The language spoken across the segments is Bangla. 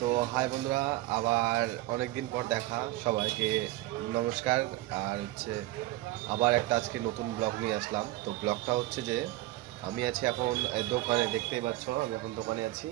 তো হাই বন্ধুরা, আবার অনেক দিন পর দেখা সবাইকে। নমস্কার। আর আবার একটা আজকে নতুন ব্লগ নিয়ে আসলাম। তো ব্লগটা হচ্ছে যে আমি আছি এখন দোকানে, দেখতেই পাচ্ছ আমি এখন দোকানে আছি।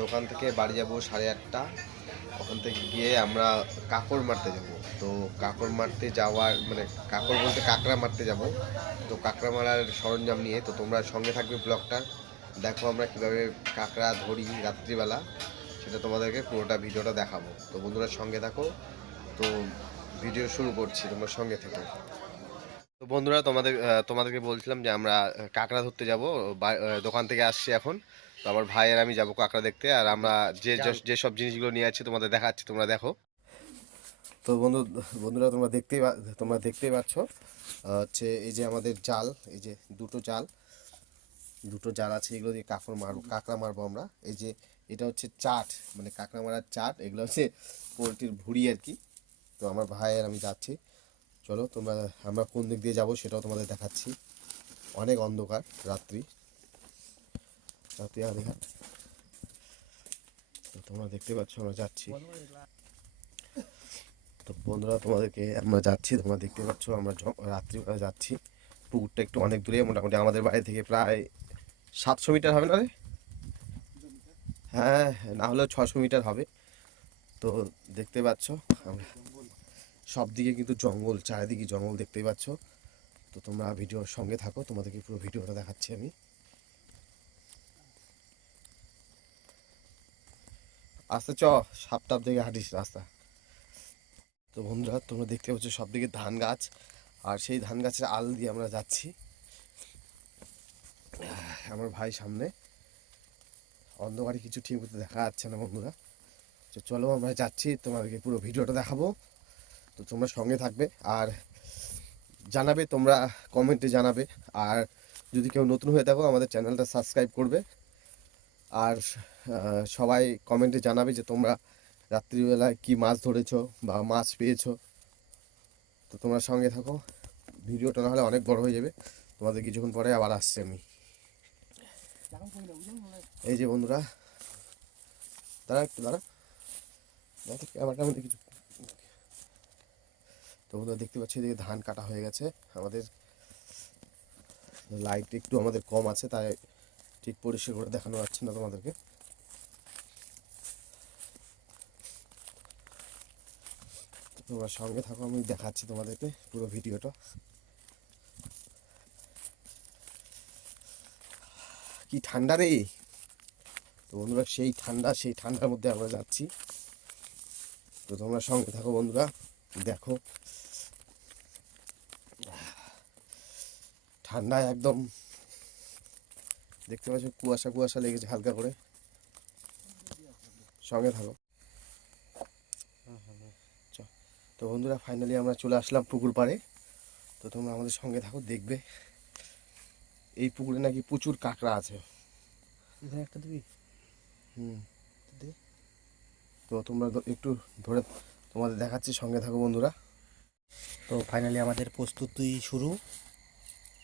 দোকান থেকে বাড়ি যাব 8:30। ওখান থেকে গিয়ে আমরা কাঁকড় মারতে যাব। তো কাঁকড় মারতে যাওয়ার মানে কাঁকড় বলতে কাঁকড়া মারতে যাব। তো কাঁকড়া মারার সরঞ্জাম নিয়ে তো তোমরা সঙ্গে থাকবে ব্লগটা। দেখো আমরা কিভাবে কাঁকড়া ধরি রাত্রিবেলা, সেটা তোমাদেরকে পুরোটা ভিডিওটা দেখাবো। তো বন্ধুরা সঙ্গে থাকো। তো ভিডিও শুরু করছি, তোমরা সঙ্গে থেকো। তো বন্ধুরা তোমাদেরকে বলছিলাম যে আমরা কাঁকড়া ধরতে যাব। দোকান থেকে আসছি এখন। তো আমার ভাই আর আমি যাব কাঁকড়া দেখতে। আর আমরা যে সব জিনিসগুলো নিয়ে আছি তোমাদের দেখাচ্ছি, তোমরা দেখো। তো বন্ধুরা তোমরা দেখতেই পাচ্ছ। এই যে আমাদের জাল, এই যে দুটো জাল আছে, এগুলো দিয়ে কাঁকড়া মারবো আমরা। এই যে এটা হচ্ছে চাট, মানে কাঁকড়া মারার চাট। এগুলো হচ্ছে পোলট্রির ভুঁড়ি আর কি। তো আমার ভাই আর আমি যাচ্ছি। চলো আমরা কোন দিক দিয়ে যাব সেটাও তোমাদের দেখাচ্ছি। অনেক অন্ধকার, রাত্রি রাত্রি আধেঘাট। তো তোমরা দেখতে পাচ্ছ আমরা যাচ্ছি। তো বন্ধুরা আমরা যাচ্ছি, তোমরা দেখতে পাচ্ছ আমরা রাত্রিবেলা যাচ্ছি। পুকুরটা একটু অনেক দূরে, মোটামুটি আমাদের বাড়ি থেকে প্রায় 700 মিটার হবে না রে? হ্যাঁ, না হলেও 600 মিটার হবে। তো দেখতে পাচ্ছ আমরা সব দিকে কিন্তু জঙ্গল, চারিদিকে জঙ্গল দেখতেই পাচ্ছ। তো তোমরা ভিডিওর সঙ্গে থাকো, তোমাদেরকে পুরো ভিডিওটা দেখাচ্ছি আমি। আস্তে সাপটাপ দেখে হাঁটিস রাস্তা। তো বন্ধুরা তোমরা দেখতে পাচ্ছ সব দিকে ধান গাছ, আর সেই ধান গাছের আল দিয়ে আমরা যাচ্ছি। আমার ভাই সামনে, অন্ধকারে কিছু ঠিক মতো দেখা যাচ্ছে না বন্ধুরা। তো চলো আমরা যাচ্ছি, তোমাদেরকে পুরো ভিডিওটা দেখাবো। তো তোমরা সঙ্গে থাকবে আর জানাবে, তোমরা কমেন্টে জানাবে। আর যদি কেউ নতুন হয়ে থাকো আমাদের চ্যানেলটা সাবস্ক্রাইব করবে। আর সবাই কমেন্টে জানাবে যে তোমরা রাত্রিবেলায় কি মাছ ধরেছো বা মাছ পেয়েছো। তো তোমরা সঙ্গে থাকো, ভিডিওটা না হলে অনেক বড় হয়ে যাবে। তোমাদের কিছুক্ষণ পরে আবার আসছি আমি। এই যে বন্ধুরা, দাঁড়া ক্যামেরাটার মধ্যে কিছু। তো বন্ধুরা দেখতে পাচ্ছি এদিকে ধান কাটা হয়ে গেছে। আমাদের লাইট একটু আমাদের কম আছে, তাই ঠিক পরিষ্কার করে দেখানো যাচ্ছে না তোমাদেরকে। তোমরা সঙ্গে থাকো, আমি দেখাচ্ছি তোমাদেরকে পুরো ভিডিওটা। কি ঠান্ডা রে! তো বন্ধুরা সেই ঠান্ডার মধ্যে আমরা যাচ্ছি। তো তোমরা সঙ্গে থাকো বন্ধুরা, দেখো ঠান্ডায় একদম দেখতে পাচ্ছ কুয়াশা কুয়াশা লেগেছে হালকা করে। সঙ্গে থাকো। তো বন্ধুরা ফাইনালি আমরা চলে আসলাম পুকুর পাড়ে। তো তোমরা আমাদের সঙ্গে থাকো, দেখবে এই পুকুরে নাকি প্রচুর কাঁকড়া আছে। একটা দিবি? হুম। তো তোমরা একটু ধরে তোমাদের দেখাচ্ছি, সঙ্গে থাকো বন্ধুরা। তো ফাইনালি আমাদের প্রস্তুতি শুরু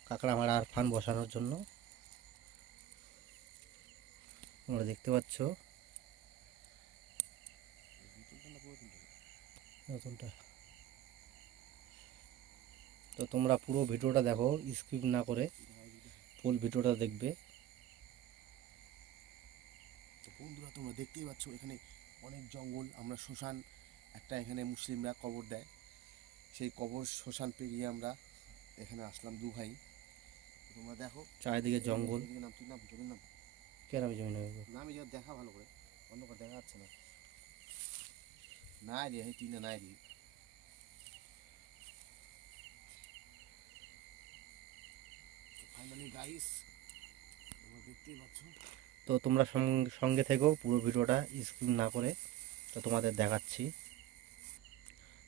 কাঁকড়া মারার ফান বসানোর জন্য। তোমরা দেখতে পাচ্ছ নতুনটা। তো তোমরা পুরো ভিডিওটা দেখো, স্কিপ না করে ফুল ভিডিওটা দেখবে। তো বন্ধুরা তোমরা দেখতেই পাচ্ছ এখানে অনেক জঙ্গল। আমরা শ্মশান, একটা এখানে মুসলিমরা কবর দেয়, সেই কবর শ্মশান পেরিয়ে আমরা এখানে আসলাম দু ভাই। তোমরা দেখো চারিদিকে জঙ্গল। এদিকে নাম, তুই নাম, জমির নাম। কেরামি জমি নেবে। না আমি যা দেখা ভালো করে, অন্ধকার দেখা যাচ্ছে না। নাই রে, তুই না নাই রে। ফাইনালি গাইস তোমরা দেখতেই পাচ্ছ। তো তোমরা সঙ্গে থেকো পুরো ভিডিওটা স্কিপ না করে। তো তোমাদের দেখাচ্ছি।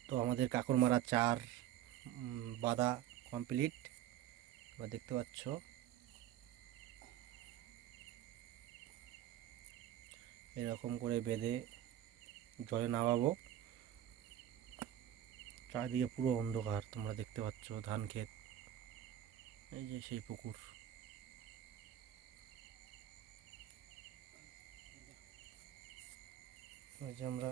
তো আমাদের কাঁকড় মারা চার বাঁধা কমপ্লিট। তোমরা দেখতে পাচ্ছ এরকম করে বেঁধে জলে নামাবো। চারিদিকে পুরো অন্ধকার, তোমরা দেখতে পাচ্ছ ধান ক্ষেত, এই যে সেই পুকুর। এই যে আমরা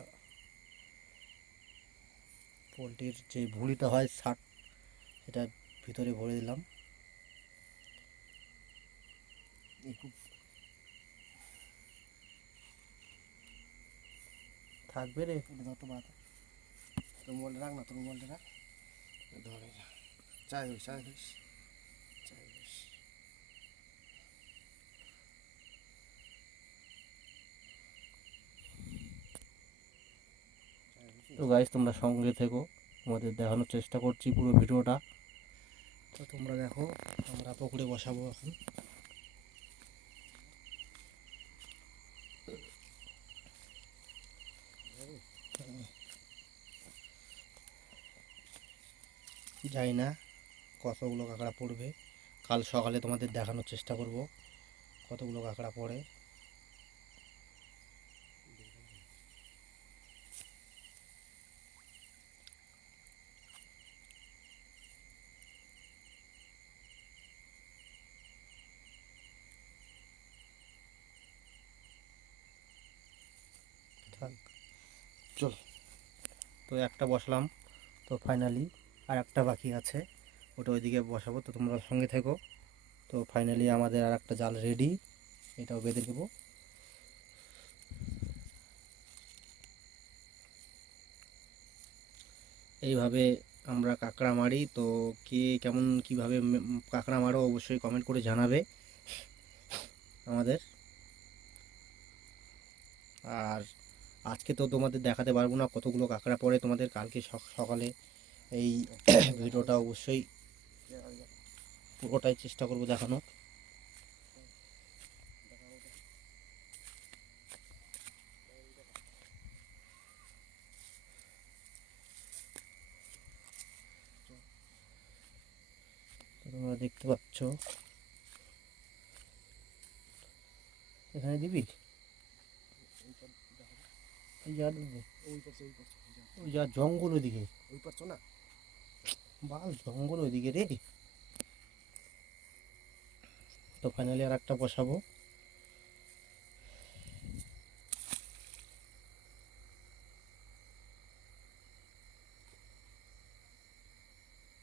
পোলট্রির যে ভুঁড়িটা হয় শার্ট, সেটা ভিতরে ভরে দিলাম। থাকবে রে, যত বাদ তোর মোবাইলটা রাখ না, তোর মোবাইলটা রাখ, ধরে চাই হইস চাই হইস চাই হইস। তো গাইস তোমরা সঙ্গে থেকো, তোমাদের দেখানোর চেষ্টা করছি পুরো ভিডিওটা। তো তোমরা দেখো, আমরা পুকুরে বসাবো এখন। জানি না কতগুলো কাঁকড়া পড়বে, কাল সকালে তোমাদের দেখানোর চেষ্টা করব কতগুলো কাঁকড়া পড়ে। থাক, চল। তো একটা বসলাম, তো ফাইনালি আর একটা বাকি আছে, ওটা ওইদিকে বসাবো। তো তোমরা সঙ্গে থেকো। তো ফাইনালি আমাদের আর একটা জাল রেডি, এটাও বেঁধে দেবো। এইভাবে আমরা কাঁকড়া মারি। তো কে কেমন কীভাবে কাঁকড়া মারো অবশ্যই কমেন্ট করে জানাবে আমাদের। আর আজকে তো তোমাদের দেখাতে পারবো না কতগুলো কাঁকড়া পড়ে, তোমাদের কালকে সকালে এই ভিডিওটা অবশ্যই পুরোটাই চেষ্টা করব দেখানোর। তোমরা দেখতে পাচ্ছ, এখানে দিবি এই যা ওই যা জঙ্গল ওইদিকে, ওই পারছো না, বাল জঙ্গল ওইদিকে রে। তো ফাইনালি আর একটা বসাবো।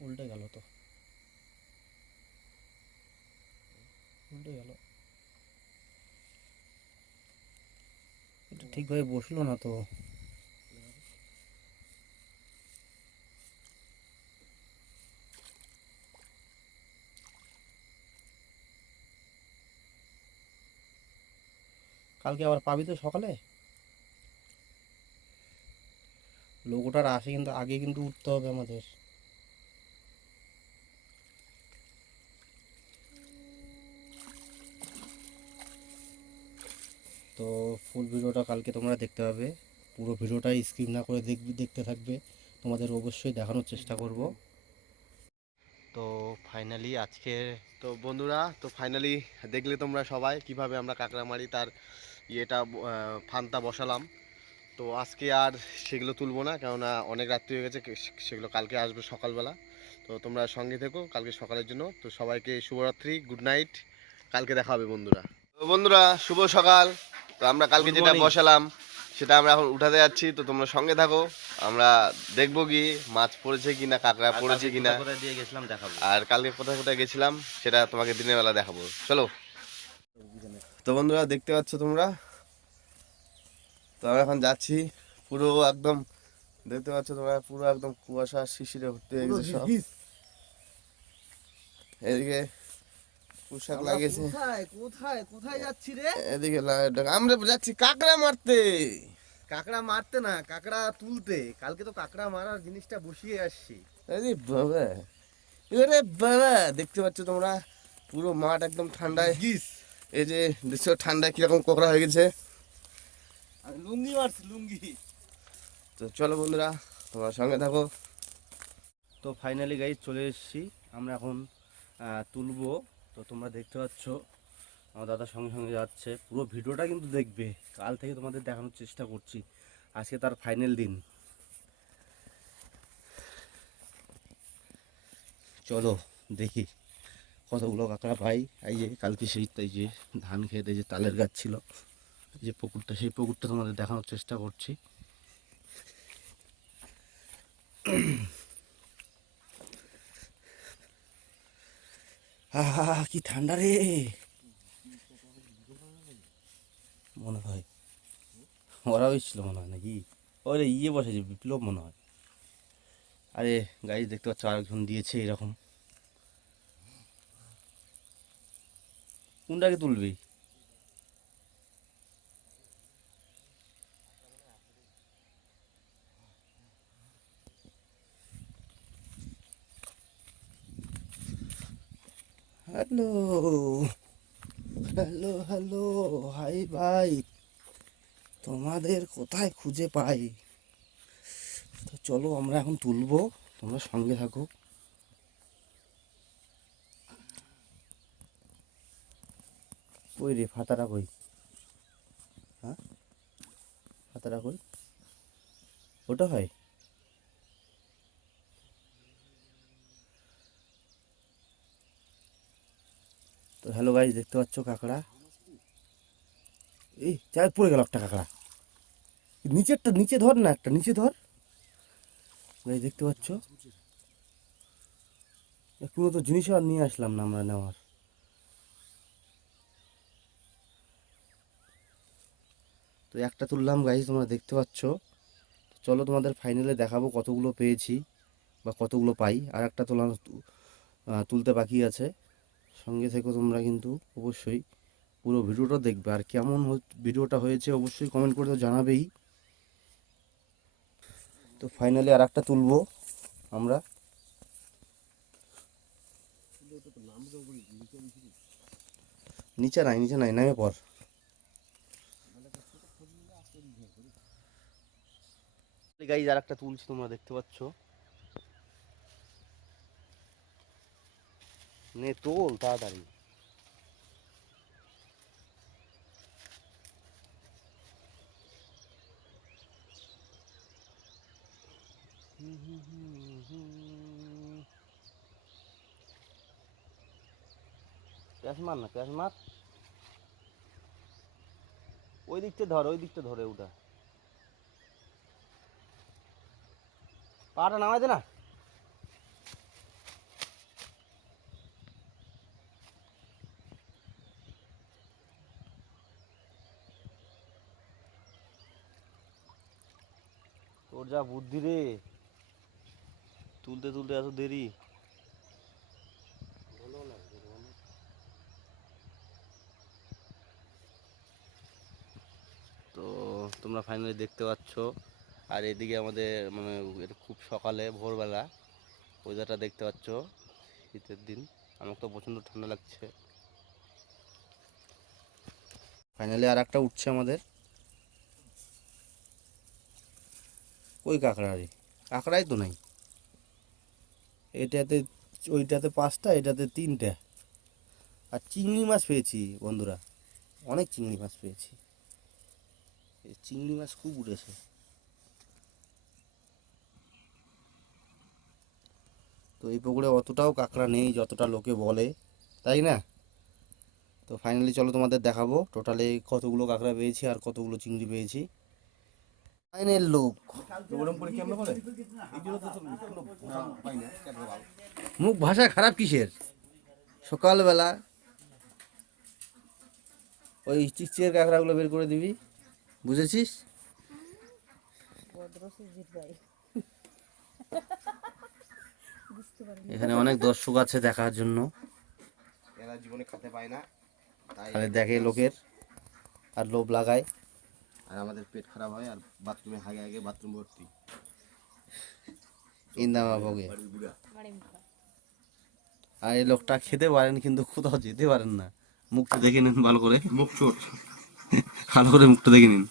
উল্টে গেল, তো উল্টে গেল, এটা ঠিকভাবে বসলো না তো। কালকে আবার পাবি তো সকালে। লোকটার আসে কিন্তু আগে কিন্তু উঠতে হবে আমাদের। তো ফুল ভিডিওটা কালকে তোমরা দেখতে পাবে, পুরো ভিডিওটাই স্কিপ না করে দেখতে থাকবে, তোমাদের অবশ্যই দেখানোর চেষ্টা করব। তো ফাইনালি আজকে তো বন্ধুরা, তো ফাইনালি দেখলে তোমরা সবাই কিভাবে আমরা কাঁকড়া মারি, তার ইয়েটা ফানটা বসালাম। তো আজকে আর সেগুলো তুলবো না, কেননা অনেক রাত্রি হয়ে গেছে, সেগুলো কালকে আসবে সকালবেলা। তো তোমরা সঙ্গে থেকো কালকে সকালের জন্য। তো সবাইকে শুভরাত্রি, গুড নাইট, কালকে দেখা হবে বন্ধুরা। তো বন্ধুরা, শুভ সকাল। তো আমরা কালকে Good যেটা morning. বসালাম সেটা আমরা এখন উঠাতে যাচ্ছি। তো তোমরা সঙ্গে থাকো, আমরা দেখবো কি মাছ পড়েছে কিনা, কাঁকড়া পড়েছে কিনা, কোথায় দিয়ে গেছিলাম দেখাবো। আর কালকে কোথায় কোথায় গেছিলাম সেটা তোমাকে দিনের বেলা দেখাবো। চলো। তো বন্ধুরা দেখতে পাচ্ছ তোমরা, তো আমরা এখন যাচ্ছি। পুরো একদম দেখতে পাচ্ছ তোমরা, পুরো একদম কুয়াশা শিশিরে ভর্তি হয়ে গেছে সব। এদিকে পোশাক লাগিয়েছে, কোথায় কোথায় কোথায় যাচ্ছি রে? এদিকে আমরা যাচ্ছি কাঁকড়া মারতে। কাঁকড়া মারতে না, কাঁকড়া তুলতে। কালকে তো কাঁকড়া মারার জিনিসটা বসিয়ে আসছি। আরে বাবা, এবারে বাবা দেখতে পাচ্ছ তোমরা, পুরো মাঠ একদম ঠান্ডায়। এই যে দেখছো ঠান্ডায় কিরকম কোকড়া হয়ে গেছে। আমি লুঙ্গি মারছি, লুঙ্গি। তো চলো বন্ধুরা, তোমার সঙ্গে থাকো। তো ফাইনালি গাইজ চলে এসেছি, আমরা এখন তুলবো। তো তোমরা দেখতে পাচ্ছ আমার দাদার সঙ্গে সঙ্গে যাচ্ছে, পুরো ভিডিওটা কিন্তু দেখবে। কাল থেকে তোমাদের দেখানোর চেষ্টা করছি, আজকে তার ফাইনাল দিন। চলো দেখি কতগুলো কাঁকড়া পাই। এই যে কালকে সেই, এই যে ধান খেতে যে তালের গাছ ছিল, যে পুকুরটা, সেই পুকুরটা তোমাদের দেখানোর চেষ্টা করছি। আহা, কি ঠান্ডা রে মনে হয়। ওরা ছিল মনে হয় নাকি, ওরে ইয়ে বসেছে বিপ্লব মনে হয়। আরে গাড়ি দেখতে পাচ্ছ আরেকজন দিয়েছে এরকম। কোনটাকে তুলবি? হ্যালো, হ্যালো, হ্যালো, হাই ভাই, তোমাদের কোথায় খুঁজে পাই? তো চলো আমরা এখন তুলবো, তোমরা সঙ্গে থাকো। কই রে ফাতাটা কই? হ্যাঁ, ফাতাটা কই? ওটা হয়। তো হ্যালো গাইস, দেখতে পাচ্ছ কাঁকড়া? এই চাই পড়ে গেল একটা কাঁকড়া। নিচেরটা নিচে ধর না, একটা নিচে ধর। গাইস দেখতে পাচ্ছ, কোনো তো জিনিসও আর নিয়ে আসলাম না আমরা নেওয়ার। তো একটা তুললাম গাইস, তোমরা দেখতে পাচ্ছ। চলো তোমাদের ফাইনালে দেখাবো কতগুলো পেয়েছি বা কতগুলো পাই। আর একটা তুলতে বাকি আছে। সঙ্গে থেকো তোমরা কিন্তু অবশ্যই, পুরো ভিডিওটা দেখবে। আর কেমন ভিডিওটা হয়েছে অবশ্যই কমেন্ট করে তো জানাবেই। তো ফাইনালি আর একটা তুলবো আমরা। নিচে নাই, নামে পর। গাইজ আর একটা তুলছি, তোমরা দেখতে পাচ্ছ। নে তোল তাড়াতাড়ি। প্যাস মার না, প্যাস মার। ওই দিকটা ধরে ওটা। পাটা নামাই দে না। তোর যা বুদ্ধি রে, তুলতে তুলতে এত দেরি। তো তোমরা ফাইনালি দেখতে পাচ্ছ। আর এদিকে আমাদের মানে এটা খুব সকালে ভোরবেলা ওয়েদারটা দেখতে পাচ্ছ, শীতের দিন। আমার তো প্রচণ্ড ঠান্ডা লাগছে। ফাইনালি আর একটা উঠছে আমাদের। ওই কাঁকড়া রে, কাঁকড়াই তো নাই এটাতে। ওইটাতে 5টা, এটাতে 3টে। আর চিংড়ি মাছ পেয়েছি বন্ধুরা, অনেক চিংড়ি মাছ পেয়েছি। এই চিংড়ি মাছ খুব উঠেছে। তো এই পুকুরে অতটাও কাঁকড়া নেই যতটা লোকে বলে, তাই না? তো ফাইনালি চলো তোমাদের দেখাবো টোটালি কতগুলো কাঁকড়া পেয়েছি আর কতগুলো চিংড়ি পেয়েছি। Final look. মুখ ভাষা খারাপ কিসের? সকালবেলা ওই চিকচিকের কাঁকড়াগুলো বের করে দিবি, বুঝেছিস? এখানে অনেক দর্শক আছে দেখার জন্য। এরা জীবনে খেতে পায় না, তাই তাহলে দেখে লোকের আর লোভ লাগায়। আর আমাদের পেট খারাপ হয় আর বাথরুমে আগে আগে বাথরুম ভর্তি। ইন্দামা ভোগে। আর এই লোকটা খেতে পারেন কিন্তু কোথাও যেতে পারেন না। মুখটা দেখে নিন ভালো করে, মুখ চোট। ভালো করে মুখটা দেখে নিন।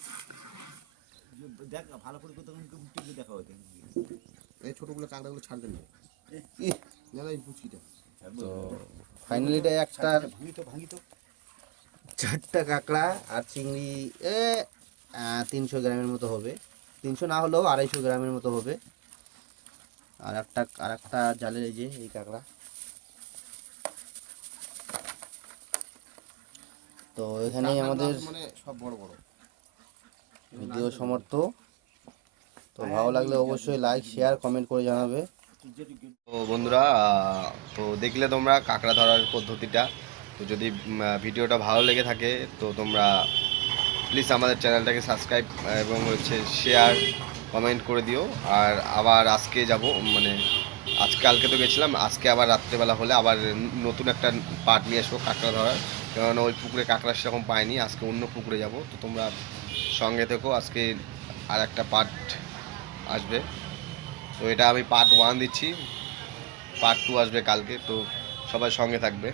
এই ছোটগুলো কাঁকড়াগুলো ছাড় দেন না। ইহ, না না, এই পুচকিটা তো ফাইনালিটা একটা 4টা কাঁকড়া আর চিংড়ি 300 গ্রামের মতো হবে। 300 না হলেও 250 গ্রামের মতো হবে। আর একটা জালের এই যে এই কাঁকড়া। তো এখানে আমাদের মানে সব বড় বড়। ভিডিও সমর্থ। তো ভালো লাগলে অবশ্যই লাইক শেয়ার কমেন্ট করে জানাবে। তো বন্ধুরা তো দেখলে তোমরা কাঁকড়া ধরার পদ্ধতিটা। তো যদি ভিডিওটা ভালো লেগে থাকে তো তোমরা প্লিজ আমাদের চ্যানেলটাকে সাবস্ক্রাইব এবং হচ্ছে শেয়ার কমেন্ট করে দিও। আর আবার আজকে যাব, মানে কালকে তো গেছিলাম, আজকে আবার রাত্রেবেলা হলে আবার নতুন একটা পার্ট নিয়ে আসবো কাঁকড়া ধরার। কেননা ওই পুকুরে কাঁকড়া সেরকম পাইনি, আজকে অন্য পুকুরে যাব। তো তোমরা সঙ্গে থেকো, আজকে আর একটা পার্ট আসবে। তো এটা আমি পার্ট 1 দিচ্ছি, পার্ট 2 আসবে কালকে। তো সবাই সঙ্গে থাকবে।